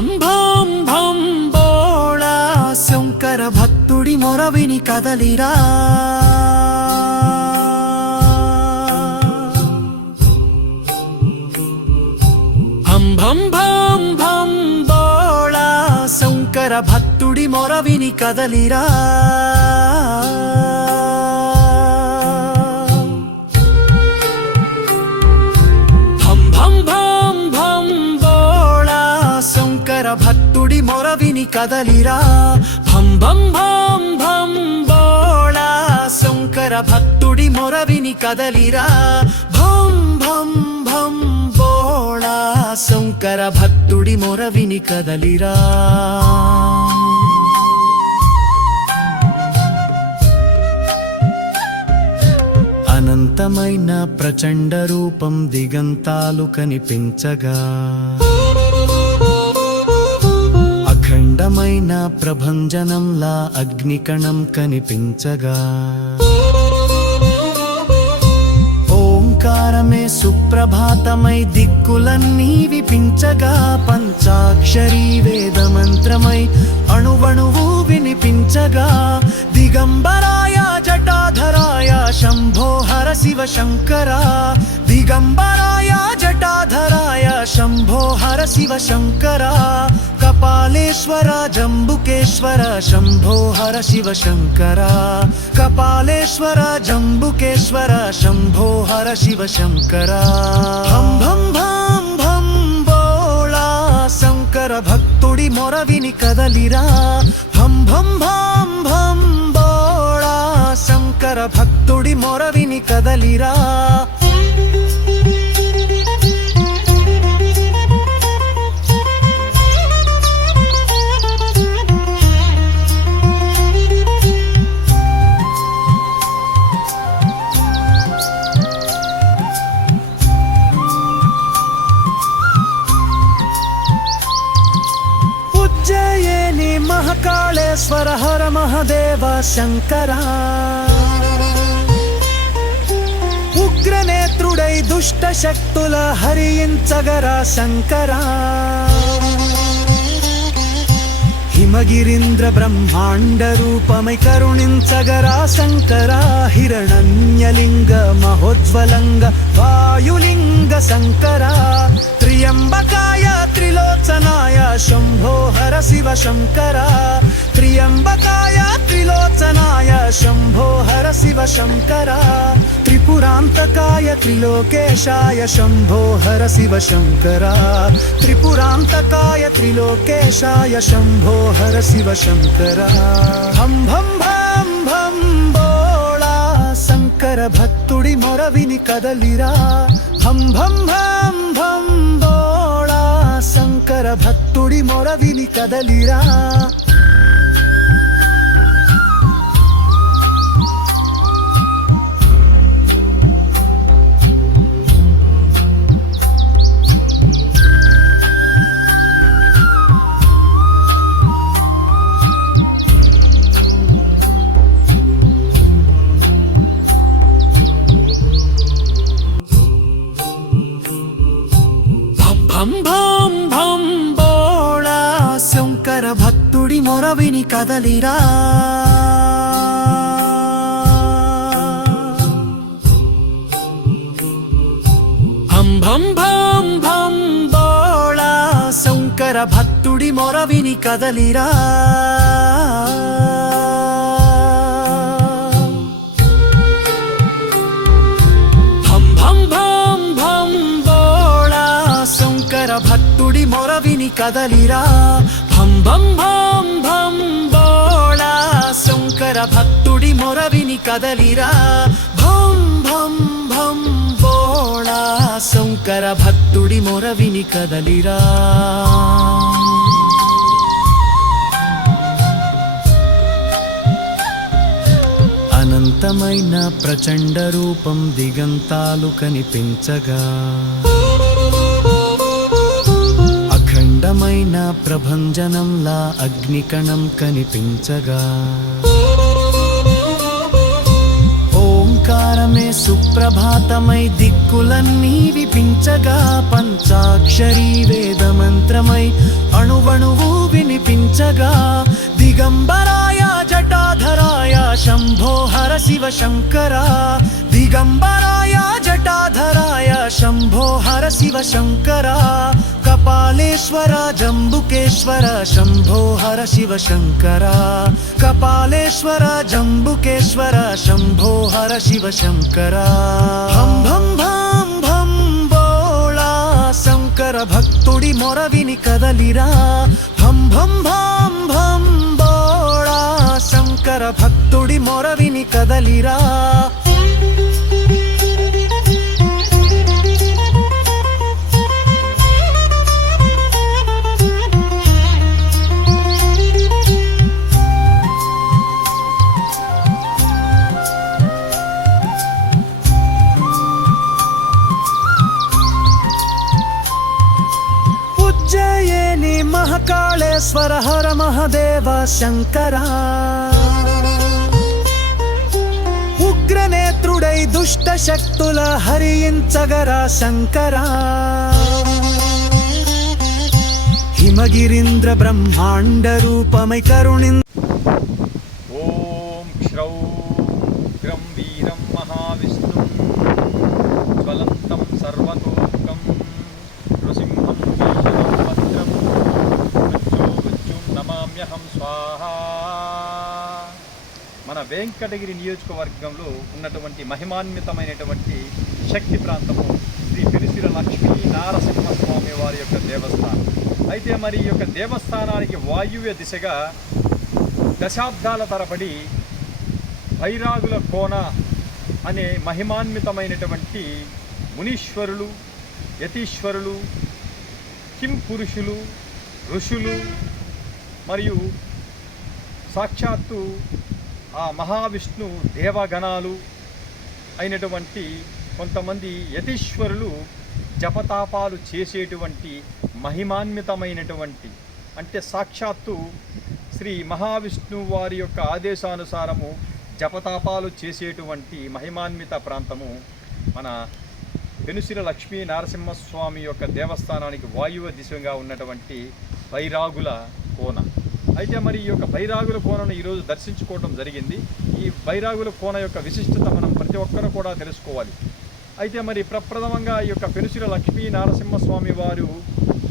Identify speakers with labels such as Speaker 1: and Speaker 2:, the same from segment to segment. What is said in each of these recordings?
Speaker 1: భం భం బోళా శంకర భక్తుడి మొరవిని కదలిరా భం భం భం భం బోళా శంకర భక్తుడి మొరవిని కదలిరా భక్తుడి మొరవిని కదలిరా భం భం భం భం బోళా శంకర భక్తుడి మొరవిని కదలిరా భం భం భం బోళా శంకర భక్తుడి మొరవిని కదలిరా అనంతమైన ప్రచండ రూపం దిగంతాలు కనిపించగా ప్రభంజనంలా అగ్నికణం కనిపించగా. ఓంకారమే సుప్రభాతమై దిక్కులన్నీ విపించగా. పంచాక్షరీ వేదమంత్రమై అణువణువు వినిపించగా. దిగంబరాయ జటాధరాయ శంభోహర శివ శంకరా దిగంబరా జటాధరాయ శంభో హర శివ శంకర కపాలేశ్వర జంబుకేశ్వర శంభో హర శివ శంకర కపాలేశ్వర జంబుకేశ్వర శంభో హర శివ శంకర భం భం భం భం బోళా శంకర భక్తుడి మొరవిని కదలిరా భం భం భం భం బోళా శంకర భక్తుడి మొరవిని దేవ శంకర. ఉగ్రనేత్రుడై దుష్ట శక్తుల హరించగరా శంకర. హిమగిరింద్ర బ్రహ్మాండ రూపమై కరుణించగరా శంకర. హిరణ్యలింగ మహోజ్వలంగ వాయులింగ శంకర. త్రియంబకాయ త్రిలోచనాయ శంభో హర శివ శంకర. త్రియంబకాయ త్రిలోచనాయ శంభో హర శివ శంకర. త్రిపురాంతకాయ త్రిలోకేశాయ శంభో హర శివ శంకర. త్రిపురాంతకాయ త్రిలోకేశాయ శంభో హర శివ శంకర. హం భం భం భం బోళా శంకర భక్తుడి మొరవిని కదలిరా. హం భం భం భం బోళా శంకర భక్తుడి మొరవిని కదలిరా. మొరవిని కదలిరా అంభం భం భం భం శంకర భక్తుడి మొరవిని కదలిరా భక్తుడి మొరవిని కదలిరా భం భం భం శంకర భక్తుడి మొరవిని కదలిరా భం భం భం బోళా శంకర భక్తుడి మొరవిని కదలిరా అనంతమైన ప్రచండ రూపం దిగంతాలు కనిపించగా అఖండమైన ప్రభంజనంలా అగ్నికణం కనిపించగా సుప్రభాతమై దిక్కులన్నీ విపించగా పంచాక్షరీ వేద మంత్రమై అణువణువు వినిపించగా దిగంబరాయ జటాధరాయ శంభో హర శివ శంకరా. దిగంబరా జటాధరాయ శంభో హర శివ శంకర కపాలేశ్వర జంబుకేశ్వర శంభో హర శివ శంకర కపాలేశ్వర జంబుకేశ్వర శంభో హర శివ శంకర. భం భం భం భం బోళా శంకర భక్తుడి మొరవిని కదలిరా. భం భం భం భం బోళా శంకర భక్తుడి మొరవిని కదలిరా. ఉజ్జయిని మహాకాళేశ్వర హర మహదేవ శంకర. ఉగ్రనేత్రుడై దుష్ట శక్తుల హరించగరా శంకర. హిమగిరీంద్ర బ్రహ్మాండ రూపమై కరుణిం
Speaker 2: మన వెంకటగిరి నియోజకవర్గంలో ఉన్నటువంటి మహిమాన్వితమైనటువంటి శక్తి ప్రాంతము శ్రీ పెరుసిర లక్ష్మీ నారసింహస్వామి వారి యొక్క దేవస్థానం. అయితే మరి ఈ యొక్క దేవస్థానానికి వాయువ్య దిశగా దశాబ్దాల తరబడి భైరాగుల కోన అనే మహిమాన్వితమైనటువంటి మునీశ్వరులు యతీశ్వరులు కిం పురుషులు ఋషులు మరియు సాక్షాత్తు ఆ మహావిష్ణు దేవగణాలు అయినటువంటి కొంతమంది యతీశ్వరులు జపతాపాలు చేసేటువంటి మహిమాన్వితమైనటువంటి అంటే సాక్షాత్తు శ్రీ మహావిష్ణువు వారి యొక్క ఆదేశానుసారము జపతాపాలు చేసేటువంటి మహిమాన్విత ప్రాంతము మన పెనుసిర లక్ష్మీ నరసింహస్వామి యొక్క దేవస్థానానికి వాయువ దిశగా ఉన్నటువంటి వైరాగుల కోన. అయితే మరి ఈ యొక్క బైరాగుల కోనను ఈరోజు దర్శించుకోవడం జరిగింది. ఈ బైరాగుల కోన యొక్క విశిష్టత మనం ప్రతి ఒక్కరూ కూడా తెలుసుకోవాలి. అయితే మరి ప్రప్రథమంగా ఈ యొక్క పెనుసుల లక్ష్మీ నారసింహస్వామి వారు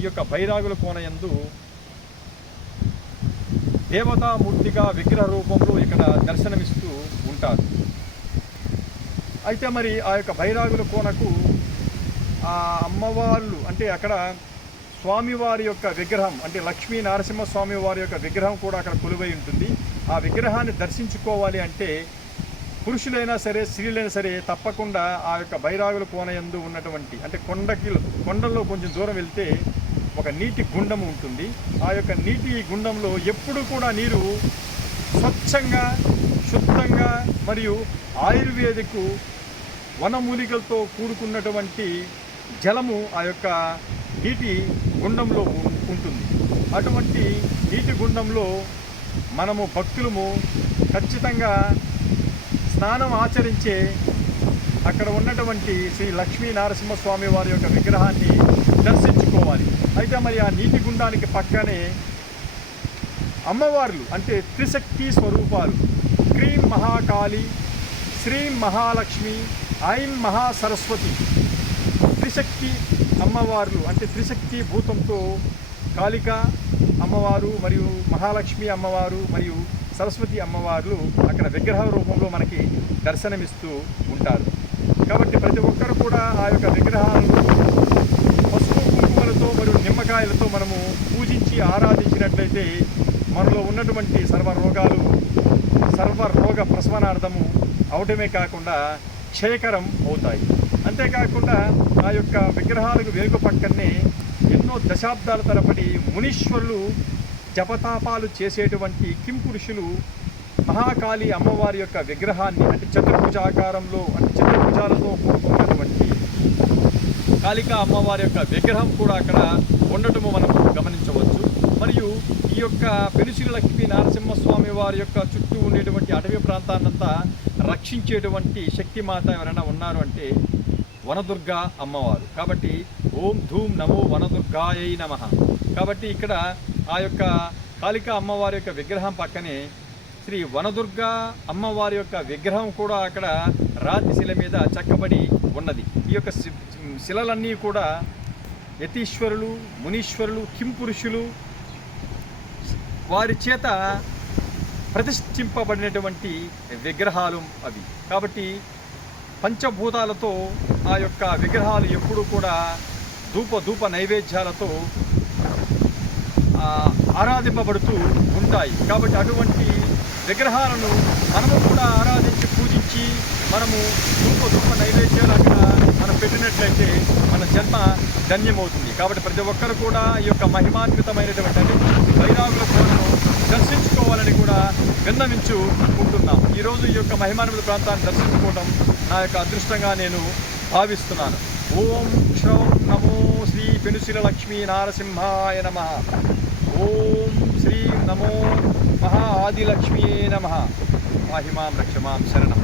Speaker 2: ఈ యొక్క బైరాగుల కోన ఎందు దేవతామూర్తిగా విగ్రహ రూపంలో ఇక్కడ దర్శనమిస్తూ ఉంటారు. అయితే మరి ఆ యొక్క బైరాగుల కోనకు ఆ అమ్మవార్లు అంటే అక్కడ స్వామివారి యొక్క విగ్రహం అంటే లక్ష్మీ నరసింహస్వామి వారి యొక్క విగ్రహం కూడా అక్కడ కొలువై ఉంటుంది. ఆ విగ్రహాన్ని దర్శించుకోవాలి అంటే పురుషులైనా సరే స్త్రీలైనా సరే తప్పకుండా ఆ యొక్క బైరాగుల కోనయందు ఉన్నటువంటి అంటే కొండకి కొండల్లో కొంచెం దూరం వెళ్తే ఒక నీటి గుండం ఉంటుంది. ఆ యొక్క నీటి గుండంలో ఎప్పుడు కూడా నీరు స్వచ్ఛంగా శుద్ధంగా మరియు ఆయుర్వేదిక్ వనమూలికలతో కూడుకున్నటువంటి జలము ఆ యొక్క నీటి గుండంలో ఉంటుంది. అటువంటి నీటి గుండంలో మనము భక్తులము ఖచ్చితంగా స్నానం ఆచరించే అక్కడ ఉన్నటువంటి శ్రీ లక్ష్మీ నరసింహస్వామి వారి యొక్క విగ్రహాన్ని దర్శించుకోవాలి. అయితే మరి ఆ నీటి గుండానికి పక్కనే అమ్మవార్లు అంటే త్రిశక్తి స్వరూపాలు. క్రీం మహాకాళి శ్రీం మహాలక్ష్మి ఐం మహాసరస్వతి. త్రిశక్తి అమ్మవార్లు అంటే త్రిశక్తి భూతంతో కాళిక అమ్మవారు మరియు మహాలక్ష్మి అమ్మవారు మరియు సరస్వతి అమ్మవార్లు అక్కడ విగ్రహ రూపంలో మనకి దర్శనమిస్తూ ఉంటారు. కాబట్టి ప్రతి ఒక్కరు కూడా ఆ యొక్క విగ్రహాలను పసుపు కుంకుమలతో మరియు నిమ్మకాయలతో మనము పూజించి ఆరాధించినట్లయితే మనలో ఉన్నటువంటి సర్వ రోగాలు సర్వ రోగ ప్రసవనార్థము అవటమే కాకుండా క్షయకరం అవుతాయి. అంతేకాకుండా ఆ యొక్క విగ్రహాలకు వెనుక పక్కనే ఎన్నో దశాబ్దాల తరబడి మునీశ్వరులు జపతాపాలు చేసేటువంటి కింపురుషులు మహాకాళి అమ్మవారి యొక్క విగ్రహాన్ని అంటే చతుర్భుజాకారంలో అంటే చతుర్భుజాలతో కూడుకున్నటువంటి కాళికా అమ్మవారి యొక్క విగ్రహం కూడా అక్కడ ఉండటము మనం గమనించవచ్చు. మరియు ఈ యొక్క పెనుసిరి లక్ష్మీ నరసింహస్వామి వారి యొక్క చుట్టూ ఉండేటువంటి అటవీ ప్రాంతాన్నంతా రక్షించేటువంటి శక్తిమాత ఎవరైనా ఉన్నారు అంటే వనదుర్గ అమ్మవారు. కాబట్టి ఓం ధూమ్ నమో వనదుర్గాయై నమ. కాబట్టి ఇక్కడ ఆ యొక్క కాళిక అమ్మవారి యొక్క విగ్రహం పక్కనే శ్రీ వనదుర్గ అమ్మవారి యొక్క విగ్రహం కూడా అక్కడ రాతి శిల మీద చెక్కబడి ఉన్నది. ఈ యొక్క శి- శిలలన్నీ కూడా యతీశ్వరులు మునీశ్వరులు కింపురుషులు వారి చేత ప్రతిష్ఠింపబడినటువంటి విగ్రహాలు అవి. కాబట్టి పంచభూతాలతో ఆ యొక్క విగ్రహాలు ఎప్పుడూ కూడా ధూప ధూప నైవేద్యాలతో ఆరాధింపబడుతూ ఉంటాయి. కాబట్టి అటువంటి విగ్రహాలను మనము కూడా ఆరాధించి పూజించి మనము ధూప ధూప నైవేద్యాలు అక్కడ మనం పెట్టినట్లయితే మన జన్మ ధన్యమవుతుంది. కాబట్టి ప్రతి ఒక్కరు కూడా ఈ యొక్క మహిమాన్వితమైనటువంటి వైరాగుల కోటను దర్శించుకోవాలని కూడా విన్నవించు అనుకుంటున్నాం ఈరోజు ఈ యొక్క మహిమానుల ప్రాంతాన్ని దర్శించుకోవడం నా యొక్క అదృష్టంగా నేను భావిస్తున్నాను. ఓం శ్రౌం నమో శ్రీ పెనుశిల లక్ష్మీ నారసింహాయ నమ. ఓం శ్రీ నమో మహా ఆదిలక్ష్మీయే నమ. మహిమాం రక్షమాం శరణం.